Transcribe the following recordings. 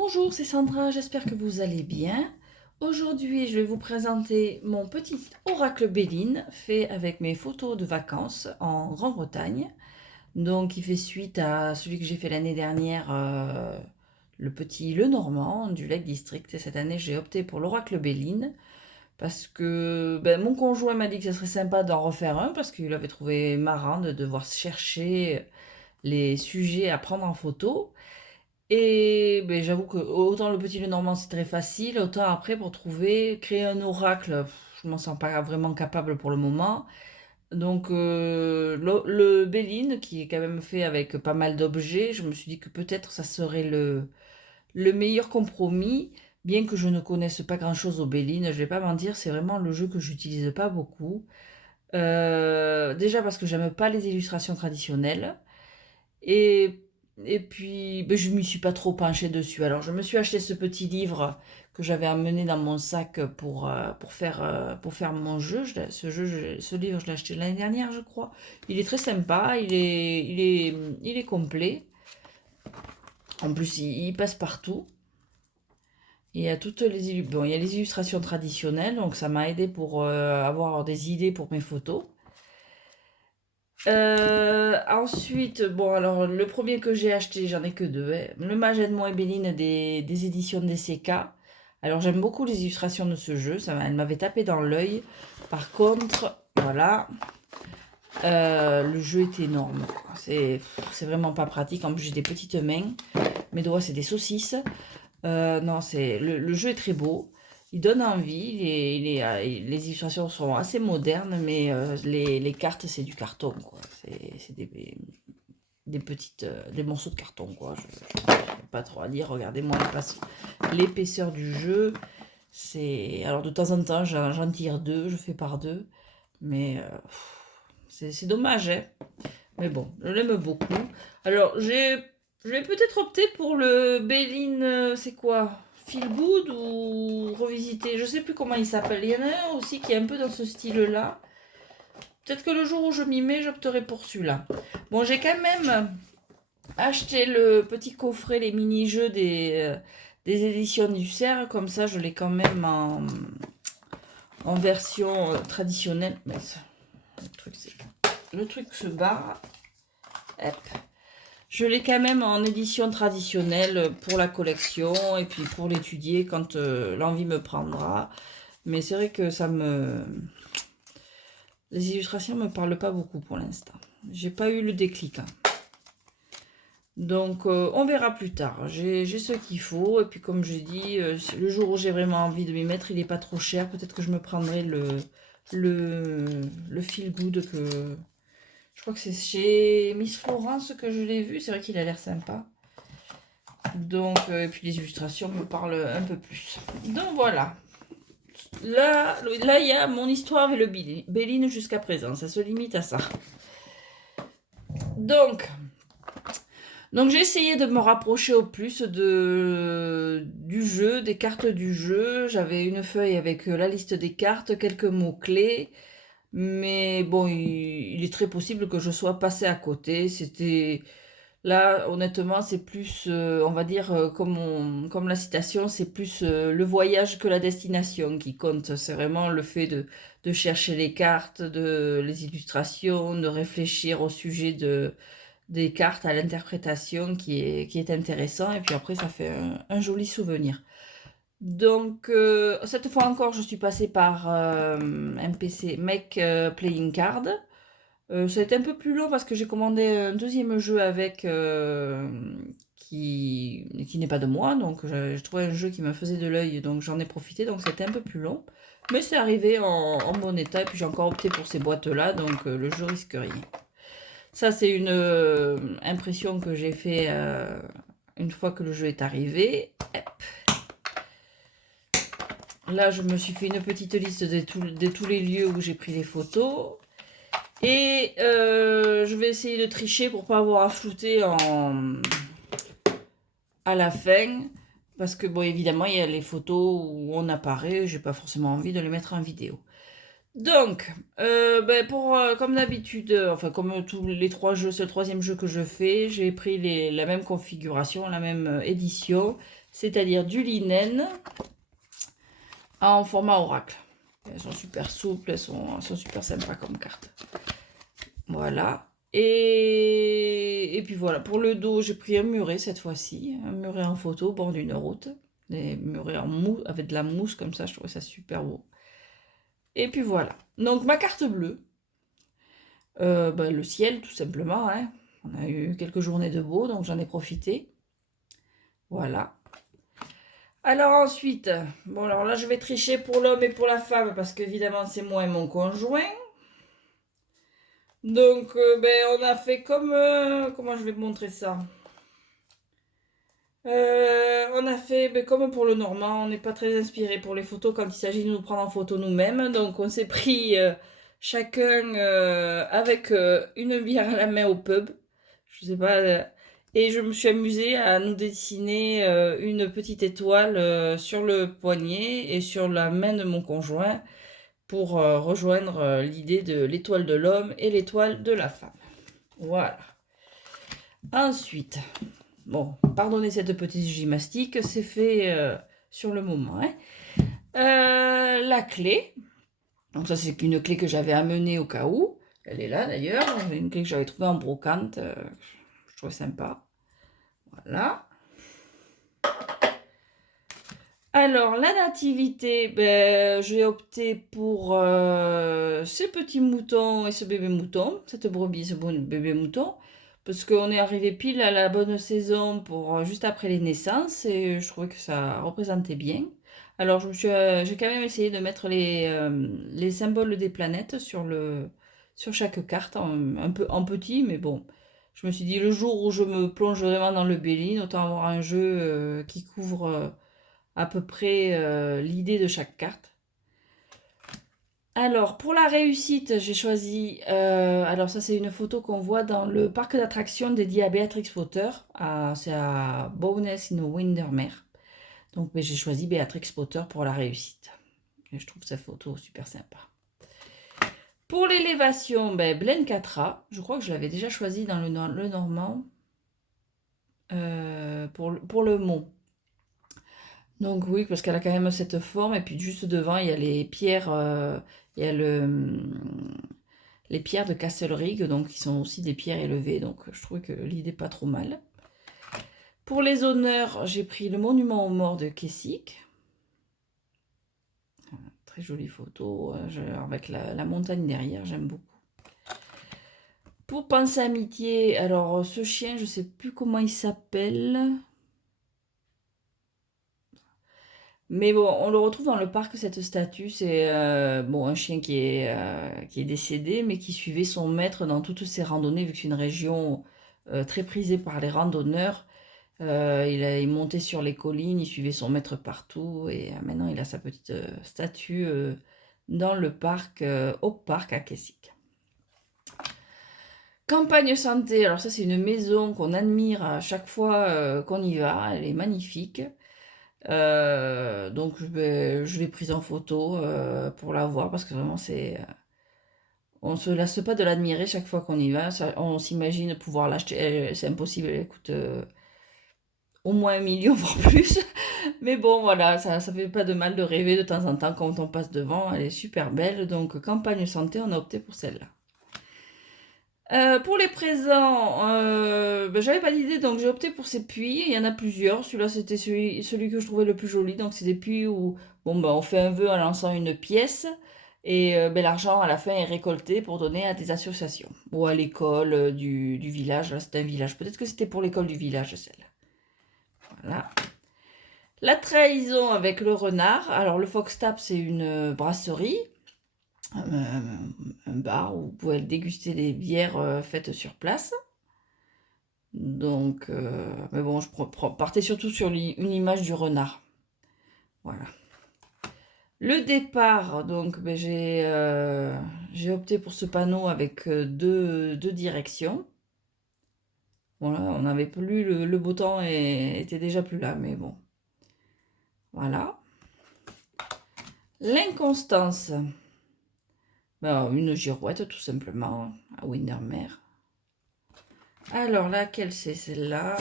Bonjour, c'est Sandra, j'espère que vous allez bien. Aujourd'hui, je vais vous présenter mon petit oracle Béline fait avec mes photos de vacances en Grande-Bretagne. Donc, il fait suite à celui que j'ai fait l'année dernière, le petit Le Normand du Lake District. Et cette année, j'ai opté pour l'oracle Béline parce que mon conjoint m'a dit que ce serait sympa d'en refaire un parce qu'il avait trouvé marrant de devoir chercher les sujets à prendre en photo. Et j'avoue que autant le petit Lenormand c'est très facile, autant après pour trouver, créer un oracle, je m'en sens pas vraiment capable pour le moment. Donc le Béline, qui est quand même fait avec pas mal d'objets, je me suis dit que peut-être ça serait le meilleur compromis, bien que je ne connaisse pas grand-chose au Béline, je vais pas mentir, c'est vraiment le jeu que j'utilise pas beaucoup. Déjà parce que j'aime pas les illustrations traditionnelles. Et, et puis, je ne m'y suis pas trop penchée dessus. Alors, je me suis acheté ce petit livre que j'avais amené dans mon sac pour faire mon jeu. Ce livre, je l'ai acheté l'année dernière, je crois. Il est très sympa, il est complet. En plus, il passe partout. Il y a bon, il y a les illustrations traditionnelles, donc ça m'a aidé pour avoir des idées pour mes photos. Ensuite, bon, alors le premier que j'ai acheté, j'en ai que deux, hein. Le Mage Edmond et Béline des éditions DCK. Alors j'aime beaucoup les illustrations de ce jeu, elle m'avait tapé dans l'œil. Par contre, voilà, le jeu est énorme. C'est vraiment pas pratique. En plus, j'ai des petites mains. Mes doigts, c'est des saucisses. Non, le jeu est très beau. Il donne envie. Les illustrations sont assez modernes, mais les cartes, c'est du carton, quoi. C'est des morceaux de carton, quoi. Je sais pas trop à dire. Regardez-moi l'épaisseur du jeu. Alors de temps en temps, j'en tire deux, je fais par deux, mais c'est dommage, hein. Mais bon, je l'aime beaucoup. Alors, je vais peut-être opter pour le Béline, c'est quoi? Feel Good ou revisité? Je sais plus comment il s'appelle. Il y en a un aussi qui est un peu dans ce style-là. Peut-être que le jour où je m'y mets, j'opterai pour celui-là. Bon, j'ai quand même acheté le petit coffret, les mini-jeux des éditions du Cerf. Comme ça, je l'ai quand même en version traditionnelle. Mais le truc se barre. Hop. Je l'ai quand même en édition traditionnelle pour la collection et puis pour l'étudier quand l'envie me prendra. Mais c'est vrai que les illustrations me parlent pas beaucoup pour l'instant. J'ai pas eu le déclic, hein. Donc on verra plus tard. J'ai ce qu'il faut. Et puis comme je dis, le jour où j'ai vraiment envie de m'y mettre, il n'est pas trop cher. Peut-être que je me prendrai le feel good que... Je crois que c'est chez Miss Florence que je l'ai vu. C'est vrai qu'il a l'air sympa. Donc, et puis les illustrations me parlent un peu plus. Donc voilà. Là, il y a mon histoire avec le Béline jusqu'à présent. Ça se limite à ça. Donc, j'ai essayé de me rapprocher au plus du jeu, des cartes du jeu. J'avais une feuille avec la liste des cartes, quelques mots-clés. Mais bon, il est très possible que je sois passée à côté. Là, honnêtement, c'est plus, on va dire, comme la citation, c'est plus le voyage que la destination qui compte. C'est vraiment le fait de chercher les cartes, les illustrations, de réfléchir au sujet des cartes, à l'interprétation qui est intéressant. Et puis après, ça fait un joli souvenir. Donc, cette fois encore, je suis passée par MPC, Make Playing Card. Ça a été un peu plus long parce que j'ai commandé un deuxième jeu avec qui n'est pas de moi. Donc j'ai trouvé un jeu qui me faisait de l'œil, donc j'en ai profité. Donc c'était un peu plus long. Mais c'est arrivé en bon état. Et puis j'ai encore opté pour ces boîtes-là. Donc le jeu risque rien. Ça, c'est une impression que j'ai fait une fois que le jeu est arrivé. Là, je me suis fait une petite liste de tous les lieux où j'ai pris les photos. Et je vais essayer de tricher pour pas avoir à flouter à la fin. Parce que, bon, évidemment, il y a les photos où on apparaît. J'ai pas forcément envie de les mettre en vidéo. Donc, comme d'habitude, enfin comme tous les 3 jeux, c'est le troisième jeu que je fais, j'ai pris la même configuration, la même édition, c'est-à-dire du linen en format oracle. Elles sont super souples, elles sont super sympas comme cartes. Voilà. Et puis voilà, pour le dos, j'ai pris un muret cette fois-ci, un muret en photo, bord d'une route, des murets en mousse, avec de la mousse comme ça, je trouvais ça super beau. Et puis voilà. Donc ma carte bleue, le ciel tout simplement, hein. On a eu quelques journées de beau, donc j'en ai profité. Voilà. Alors ensuite, bon alors là je vais tricher pour l'homme et pour la femme parce qu'évidemment c'est moi et mon conjoint. Donc on a fait comme... comment je vais te montrer ça? On a fait comme pour le normand, on n'est pas très inspiré pour les photos quand il s'agit de nous prendre en photo nous-mêmes. Donc on s'est pris chacun avec une bière à la main au pub. Je sais pas. Et je me suis amusée à nous dessiner une petite étoile sur le poignet et sur la main de mon conjoint pour rejoindre l'idée de l'étoile de l'homme et l'étoile de la femme. Voilà. Ensuite, bon, pardonnez cette petite gymnastique, c'est fait sur le moment, hein. La clé, donc ça c'est une clé que j'avais amenée au cas où, elle est là d'ailleurs, une clé que j'avais trouvée en brocante, je trouvais sympa. Voilà. Alors, la nativité, j'ai opté pour ces petits moutons et ce bébé mouton, cette brebis et ce bébé mouton, parce qu'on est arrivé pile à la bonne saison pour juste après les naissances et je trouvais que ça représentait bien. Alors, j'ai quand même essayé de mettre les symboles des planètes sur chaque carte, un peu en petit, mais bon. Je me suis dit, le jour où je me plonge vraiment dans le Béline, autant avoir un jeu qui couvre à peu près l'idée de chaque carte. Alors, pour la réussite, j'ai choisi... alors ça, c'est une photo qu'on voit dans le parc d'attractions dédié à Beatrix Potter. C'est à Bowness in Windermere. Donc, j'ai choisi Beatrix Potter pour la réussite. Et je trouve cette photo super sympa. Pour l'élévation, Blenkatra. Je crois que je l'avais déjà choisi dans le normand. Pour le mont. Donc oui, parce qu'elle a quand même cette forme, et puis juste devant, il y a les pierres, il y a les pierres de Castlerig, donc qui sont aussi des pierres élevées, donc je trouvais que l'idée pas trop mal. Pour les honneurs, j'ai pris le monument aux morts de Keswick. Très jolie photo, avec la montagne derrière, j'aime beaucoup. Pour Penser Amitié, alors ce chien, je sais plus comment il s'appelle. Mais bon, on le retrouve dans le parc, cette statue. C'est un chien qui est décédé, mais qui suivait son maître dans toutes ses randonnées, vu que c'est une région très prisée par les randonneurs. Il montait sur les collines, il suivait son maître partout, et maintenant il a sa petite statue dans le parc, au parc à Keswick. Campagne santé, alors ça c'est une maison qu'on admire à chaque fois qu'on y va, elle est magnifique. Donc je l'ai prise en photo pour la voir parce que vraiment on se lasse pas de l'admirer chaque fois qu'on y va. On s'imagine pouvoir l'acheter, c'est impossible, elle coûte au moins 1 million voire plus. Mais bon voilà, ça fait pas de mal de rêver de temps en temps quand on passe devant. Elle est super belle, donc campagne santé, on a opté pour celle-là. Pour les présents, j'avais pas d'idée, donc j'ai opté pour ces puits. Il y en a plusieurs. Celui-là, c'était celui que je trouvais le plus joli. Donc, c'est des puits où on fait un vœu en lançant une pièce. Et l'argent, à la fin, est récolté pour donner à des associations. Ou à l'école du village. Là, c'était un village. Peut-être que c'était pour l'école du village, celle-là. Voilà. La trahison avec le renard. Alors, le Foxtap, c'est une brasserie. Un bar où vous pouvez déguster des bières faites sur place. Donc, mais bon, je partais surtout sur une image du renard. Voilà. Le départ, donc j'ai opté pour ce panneau avec deux directions. Voilà, on n'avait plus le beau temps et était déjà plus là, mais bon. Voilà. L'inconstance. Ben, une girouette, tout simplement, à Windermere. Alors, laquelle c'est celle-là?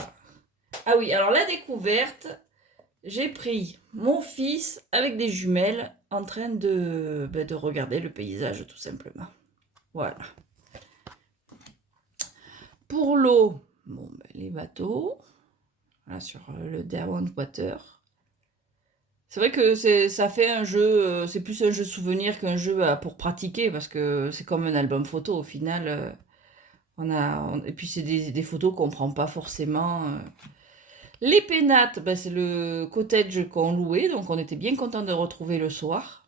Ah oui, alors la découverte, j'ai pris mon fils avec des jumelles en train de regarder le paysage, tout simplement. Voilà. Pour l'eau, bon, les bateaux, voilà, sur le Derwent Water. C'est vrai que ça fait un jeu, c'est plus un jeu souvenir qu'un jeu pour pratiquer, parce que c'est comme un album photo, au final. Et puis c'est des photos qu'on prend pas forcément. Les pénates, ben, c'est le cottage qu'on louait, donc on était bien content de retrouver le soir.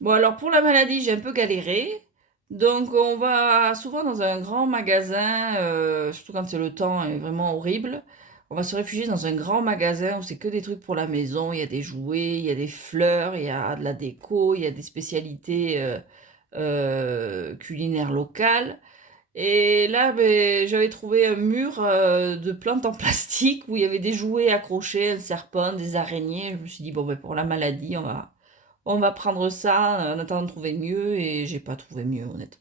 Bon, alors pour la maladie, j'ai un peu galéré. Donc on va souvent dans un grand magasin, surtout quand le temps est vraiment horrible. On va se réfugier dans un grand magasin où c'est que des trucs pour la maison. Il y a des jouets, il y a des fleurs, il y a de la déco, il y a des spécialités culinaires locales. Et là, ben, j'avais trouvé un mur de plantes en plastique où il y avait des jouets accrochés, un serpent, des araignées. Je me suis dit, bon, ben, pour la maladie, on va prendre ça en attendant de trouver mieux. Et j'ai pas trouvé mieux, honnêtement.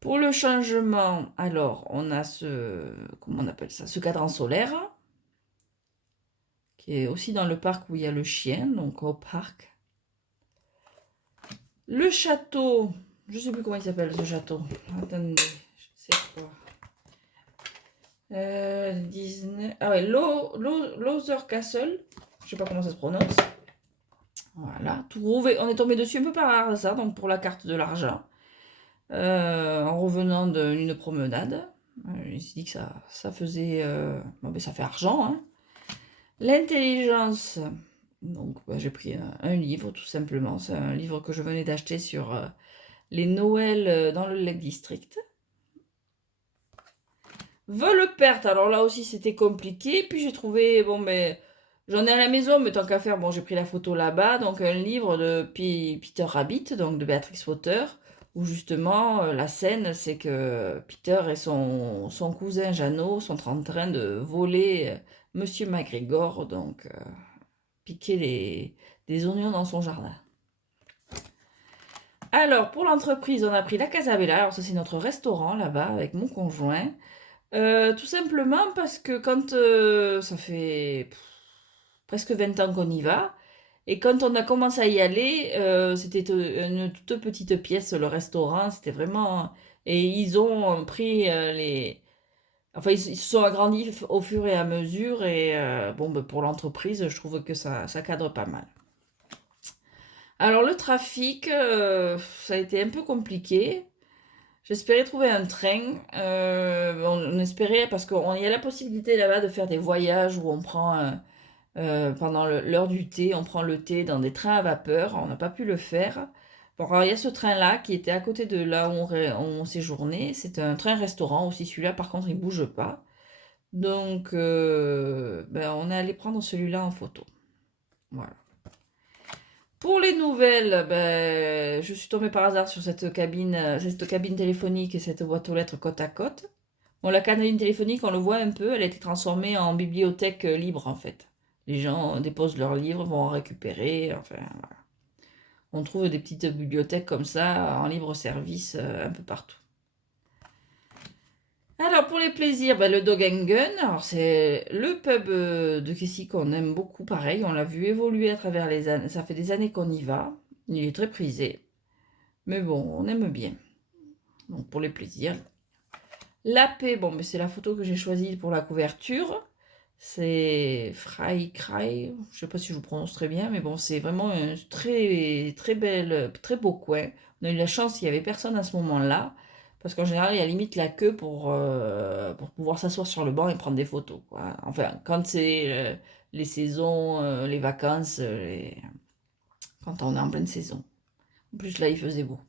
Pour le changement, alors, on a comment on appelle ça? Ce cadran solaire, qui est aussi dans le parc où il y a le chien, donc au parc. Le château, je sais plus comment il s'appelle ce château. Attendez, je sais quoi. Disney. Ah ouais, Lother Castle. Je sais pas comment ça se prononce. Voilà, trouvé. On est tombé dessus un peu par hasard, donc pour la carte de l'argent. En revenant d'une promenade. Il s'est dit que ça faisait. Bon, ben, ça fait argent, hein. L'intelligence. Donc, ben, j'ai pris un livre, tout simplement. C'est un livre que je venais d'acheter sur les Noëls dans le Lake District. Vol perte, alors là aussi c'était compliqué. Puis j'ai trouvé, bon, mais j'en ai à la maison, mais tant qu'à faire, bon, j'ai pris la photo là-bas. Donc un livre de Peter Rabbit, donc de Beatrix Potter, où justement la scène c'est que Peter et son cousin Jeannot sont en train de voler Monsieur McGregor, donc piquer des oignons dans son jardin. Alors pour l'entreprise, on a pris la Casabella. Alors ça c'est notre restaurant là-bas avec mon conjoint. Tout simplement parce que quand ça fait presque 20 ans qu'on y va, et quand on a commencé à y aller, c'était une toute petite pièce, le restaurant, c'était vraiment... Et ils ont pris les... Enfin, ils se sont agrandis au fur et à mesure, et bon, ben, pour l'entreprise, je trouve que ça cadre pas mal. Alors le trafic, ça a été un peu compliqué. J'espérais trouver un train. On espérait, parce qu'il y a la possibilité là-bas de faire des voyages où on prend, pendant l'heure du thé, on prend le thé dans des trains à vapeur. On n'a pas pu le faire. Bon, alors il y a ce train-là qui était à côté de là où on séjournait. C'est un train-restaurant aussi. Celui-là, par contre, il ne bouge pas. Donc, ben, on est allé prendre celui-là en photo. Voilà. Pour les nouvelles, ben, je suis tombée par hasard sur cette cabine téléphonique et cette boîte aux lettres côte à côte. Bon, la cabine téléphonique, on le voit un peu, elle a été transformée en bibliothèque libre en fait. Les gens déposent leurs livres, vont en récupérer, enfin voilà. On trouve des petites bibliothèques comme ça en libre service un peu partout. Alors pour les plaisirs, ben, le Dog and Gun, alors c'est le pub de Kessy qu'on aime beaucoup, pareil, on l'a vu évoluer à travers les années, ça fait des années qu'on y va, il est très prisé, mais bon, on aime bien. Donc pour les plaisirs. La paix, bon, mais c'est la photo que j'ai choisie pour la couverture, c'est Fry Cry, je sais pas si je vous prononce très bien, mais bon, c'est vraiment un très, très belle, très beau coin. On a eu la chance, il n'y avait personne à ce moment-là. Parce qu'en général, il y a limite la queue pour pouvoir s'asseoir sur le banc et prendre des photos, quoi. Enfin, quand c'est les saisons, les vacances, quand on est en pleine saison. En plus, là, il faisait beau.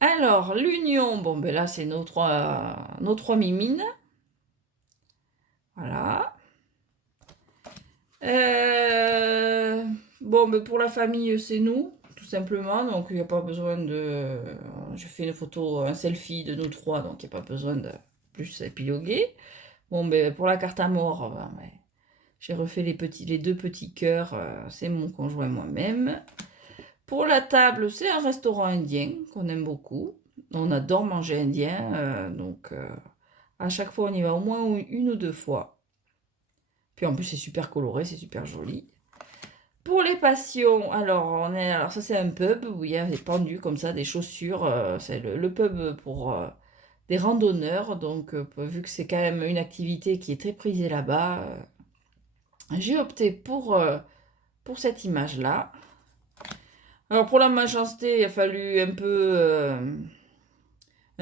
Alors, l'union, bon, ben là, c'est nos trois mimines. Voilà. Bon, ben pour la famille, c'est nous, tout simplement. Donc, il n'y a pas besoin de... Je fais une photo, un selfie de nous trois, donc il n'y a pas besoin de plus épiloguer. Bon, ben pour la carte à mort, ben, J'ai refait les deux petits cœurs, c'est mon conjoint et moi-même. Pour la table, c'est un restaurant indien qu'on aime beaucoup. On adore manger indien, donc à chaque fois on y va au moins une ou deux fois. Puis en plus c'est super coloré, c'est super joli. Pour les passions, alors ça c'est un pub où il y a des pendus comme ça, des chaussures. C'est le pub pour des randonneurs. Donc vu que c'est quand même une activité qui est très prisée là-bas, j'ai opté pour cette image-là. Alors pour la méchanceté, il a fallu un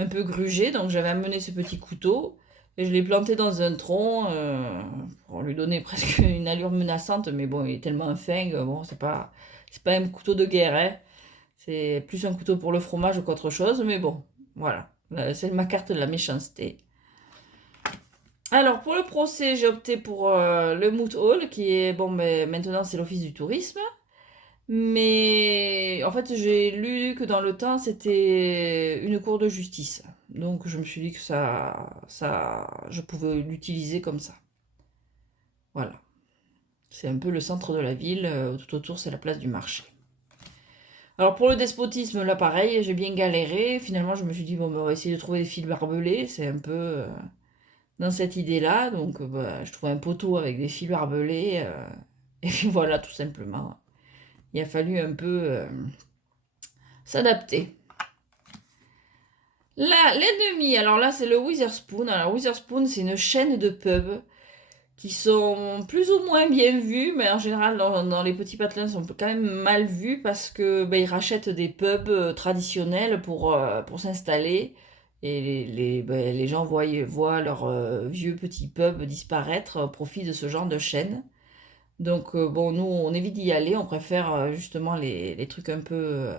peu gruger. Donc j'avais amené ce petit couteau et je l'ai planté dans un tronc pour lui donner presque une allure menaçante. Mais bon, il est tellement fin que bon, c'est pas un couteau de guerre, hein. C'est plus un couteau pour le fromage qu'autre chose. Mais bon, voilà. C'est ma carte de la méchanceté. Alors pour le procès, j'ai opté pour le Moot Hall qui est, bon, ben, maintenant c'est l'Office du tourisme. Mais en fait, j'ai lu que dans le temps, c'était une cour de justice. Donc je me suis dit que je pouvais l'utiliser comme ça. Voilà. C'est un peu le centre de la ville. Tout autour, c'est la place du marché. Alors pour le despotisme, là pareil, j'ai bien galéré. Finalement, je me suis dit, bon, ben, on va essayer de trouver des fils barbelés. C'est un peu dans cette idée-là. Donc bah, je trouvais un poteau avec des fils barbelés. Et puis voilà, tout simplement. Il a fallu un peu s'adapter. Là, l'ennemi, alors là, c'est le Witherspoon. Alors, Witherspoon, c'est une chaîne de pubs qui sont plus ou moins bien vus, mais en général, dans les petits patelins, sont quand même mal vus parce que ben, ils rachètent des pubs traditionnels pour s'installer. Et les gens voient leurs vieux petits pubs disparaître au profit de ce genre de chaîne. Donc, bon, nous, on évite d'y aller. On préfère justement les trucs un peu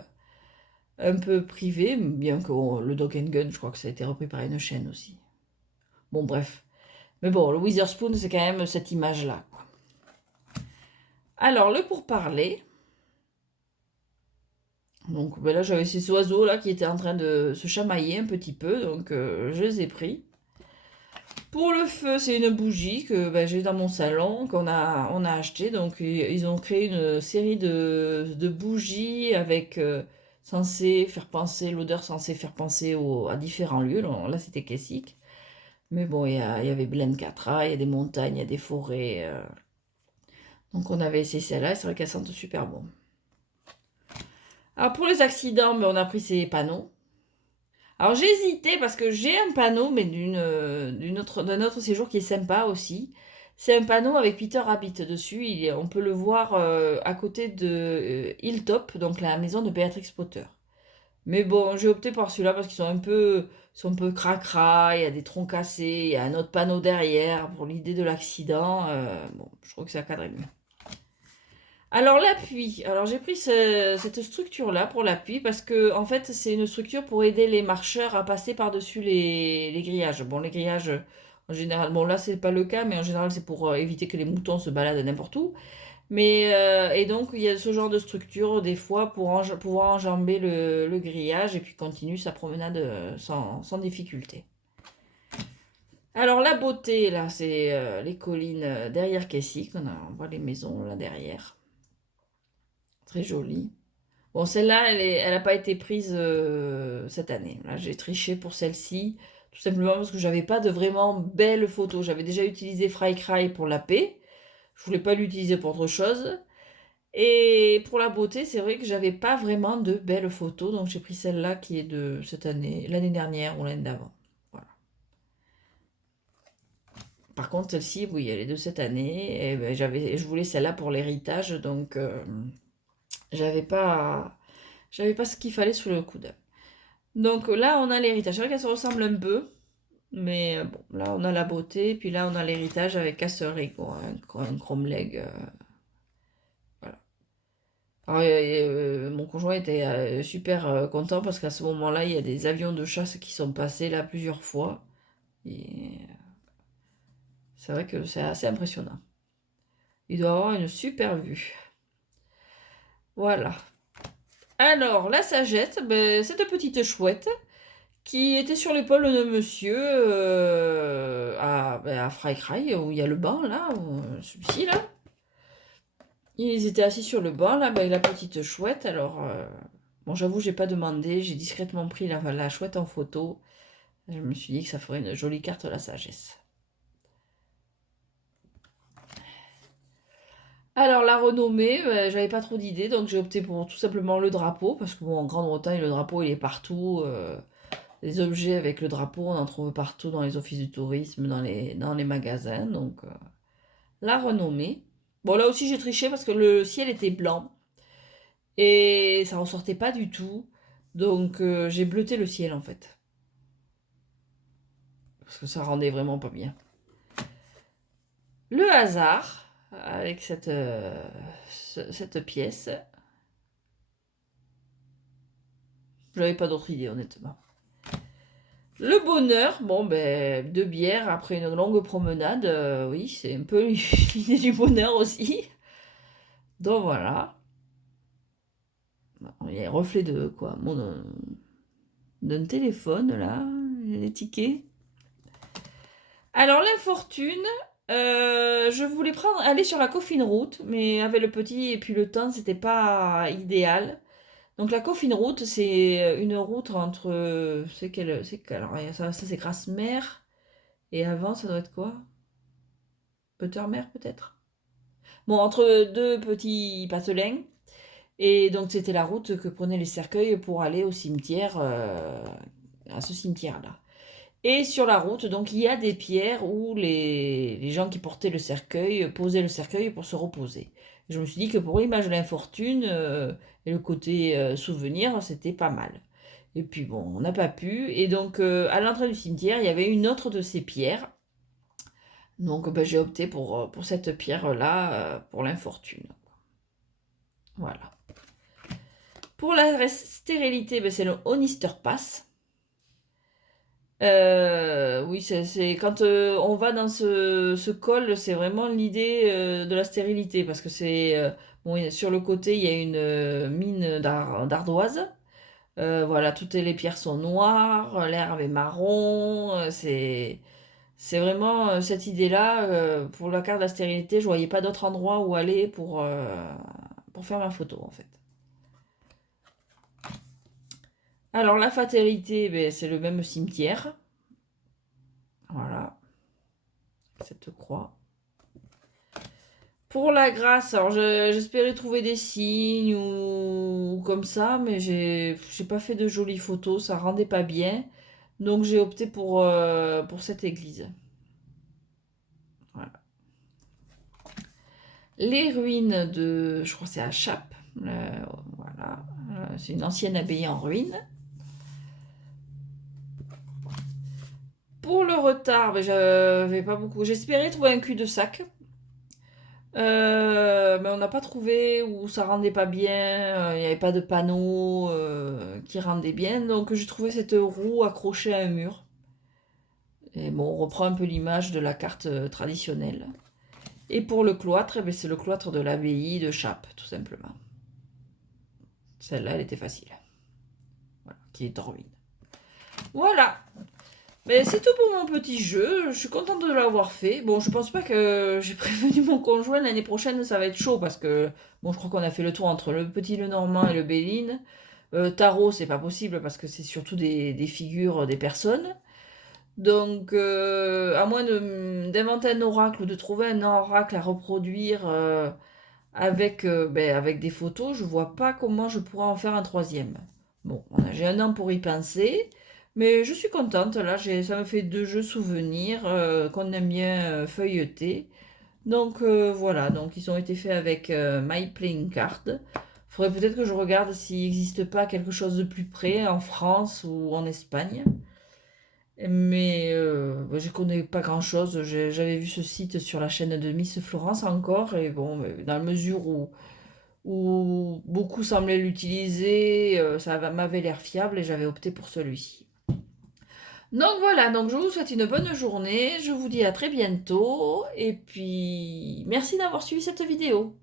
privés, bien que le Dog and Gun, je crois que ça a été repris par une chaîne aussi. Bon, bref. Mais bon, le Witherspoon, c'est quand même cette image-là, quoi. Alors, le pourparler. Donc, ben là, j'avais ces oiseaux là qui étaient en train de se chamailler un petit peu, donc je les ai pris. Pour le feu, c'est une bougie que ben, j'ai dans mon salon, on a acheté. Donc, ils ont créé une série de bougies avec l'odeur censée faire penser à différents lieux. Là, c'était Kessick. Mais bon, il y avait Blencathra, il y a des montagnes, il y a des forêts. Donc, on avait essayé celle-là, et c'est vrai qu'elle sent super bon. Alors, pour les accidents, ben, on a pris ces panneaux. Alors j'ai hésité parce que j'ai un panneau, mais d'un autre séjour qui est sympa aussi. C'est un panneau avec Peter Rabbit dessus. On peut le voir à côté de Hilltop, donc la maison de Beatrix Potter. Mais bon, j'ai opté par celui-là parce ils sont un peu cracra, il y a des troncs cassés, il y a un autre panneau derrière pour l'idée de l'accident. Bon, je trouve que ça cadrait mieux. Alors l'appui, alors j'ai pris cette structure-là pour l'appui parce que en fait c'est une structure pour aider les marcheurs à passer par-dessus les grillages. Bon les grillages en général, bon là c'est pas le cas, mais en général c'est pour éviter que les moutons se baladent n'importe où. Mais et donc il y a ce genre de structure des fois pour pouvoir enjamber le grillage et puis continuer sa promenade sans difficulté. Alors la beauté là c'est les collines derrière Kessick, on voit les maisons là derrière. Très jolie. Bon, celle-là, elle n'a pas été prise cette année. Là, j'ai triché pour celle-ci, tout simplement parce que j'avais pas de vraiment belles photos. J'avais déjà utilisé FryCry pour la paix. Je voulais pas l'utiliser pour autre chose. Et pour la beauté, c'est vrai que j'avais pas vraiment de belles photos. Donc j'ai pris celle-là qui est de cette année, l'année dernière ou l'année d'avant. Voilà. Par contre, celle-ci, oui, elle est de cette année. Et ben, je voulais celle-là pour l'héritage. Donc j'avais pas. J'avais pas ce qu'il fallait sous le coude. Donc là, on a l'héritage. C'est vrai qu'elle se ressemble un peu. Mais bon, là, on a la beauté. Puis là, on a l'héritage avec Castle quoi, un chrome leg. Voilà. Alors, mon conjoint était super content parce qu'à ce moment-là, il y a des avions de chasse qui sont passés là plusieurs fois. Et c'est vrai que c'est assez impressionnant. Il doit avoir une super vue. Voilà. Alors, la sagesse, ben, cette petite chouette qui était sur l'épaule de monsieur à Freikrei, où il y a le banc là, celui-ci là. Ils étaient assis sur le banc là, avec la petite chouette. Alors, bon, j'avoue, j'ai pas demandé, j'ai discrètement pris la chouette en photo. Je me suis dit que ça ferait une jolie carte de la sagesse. Alors, la renommée, j'avais pas trop d'idées, donc j'ai opté pour tout simplement le drapeau, parce que bon, en Grande-Bretagne, le drapeau il est partout. Les objets avec le drapeau, on en trouve partout dans les offices du tourisme, dans les magasins. Donc, la renommée. Bon, là aussi, j'ai triché parce que le ciel était blanc et ça ressortait pas du tout. Donc, j'ai bleuté le ciel en fait. Parce que ça rendait vraiment pas bien. Le hasard avec cette pièce. J'avais pas d'autre idée, honnêtement. Le bonheur, bon ben, deux bières après une longue promenade, oui, c'est un peu l'idée du bonheur aussi. Donc voilà. Bon, il y a un reflet de quoi d'un téléphone là, les tickets. Alors l'infortune, je voulais aller sur la Coffin Route, mais avec le petit et puis le temps, c'était pas idéal. Donc la Coffin Route, c'est une route entre, alors ça c'est Grasmere et avant ça doit être quoi? Buttermere peut-être. Bon, entre deux petits patelins. Et donc c'était la route que prenaient les cercueils pour aller au cimetière, à ce cimetière-là. Et sur la route, donc il y a des pierres où les gens qui portaient le cercueil posaient le cercueil pour se reposer. Je me suis dit que pour l'image de l'infortune et le côté souvenir, c'était pas mal. Et puis bon, on n'a pas pu. Et donc à l'entrée du cimetière, il y avait une autre de ces pierres. Donc ben, j'ai opté pour cette pierre-là, pour l'infortune. Voilà. Pour la stérilité, ben, c'est le Honister Pass. Oui, c'est quand on va dans ce col, c'est vraiment l'idée de la stérilité parce que c'est bon, sur le côté il y a une mine d'ardoise. Voilà, toutes les pierres sont noires, l'herbe est marron. C'est vraiment cette idée-là pour la carte de la stérilité. Je voyais pas d'autre endroit où aller pour faire ma photo en fait. Alors la fatalité, ben, c'est le même cimetière. Voilà, cette croix. Pour la grâce, alors j'espérais trouver des signes ou comme ça, mais j'ai pas fait de jolies photos, ça rendait pas bien. Donc j'ai opté pour cette église. Voilà. Les ruines de, je crois que c'est à Chappe. Voilà, c'est une ancienne abbaye en ruine. Pour le retard, ben, j'avais pas beaucoup. J'espérais trouver un cul-de-sac. Mais on n'a pas trouvé ou ça rendait pas bien, il n'y avait pas de panneau qui rendait bien, donc j'ai trouvé cette roue accrochée à un mur. Et bon, on reprend un peu l'image de la carte traditionnelle. Et pour le cloître, eh ben, c'est le cloître de l'abbaye de Chappe, tout simplement. Celle-là, elle était facile. Voilà, qui est en ruine. Voilà. Mais c'est tout pour mon petit jeu. Je suis contente de l'avoir fait. Bon, je pense pas que j'ai prévenu mon conjoint l'année prochaine, ça va être chaud parce que bon, je crois qu'on a fait le tour entre le petit le Normand et le Béline. Tarot, c'est pas possible parce que c'est surtout des figures des personnes. Donc, à moins d'inventer un oracle ou de trouver un oracle à reproduire avec des photos, je vois pas comment je pourrais en faire un troisième. Bon, voilà, j'ai un an pour y penser, mais je suis contente. Là, ça me fait deux jeux souvenirs qu'on aime bien feuilleter. Donc voilà, donc ils ont été faits avec My Playing Card. Faudrait peut-être que je regarde s'il n'existe pas quelque chose de plus près en France ou en Espagne. Mais je connais pas grand-chose. J'avais vu ce site sur la chaîne de Miss Florence encore. Et bon, dans la mesure où beaucoup semblaient l'utiliser, m'avait l'air fiable et j'avais opté pour celui-ci. Donc voilà, donc je vous souhaite une bonne journée. Je vous dis à très bientôt. Et puis, merci d'avoir suivi cette vidéo.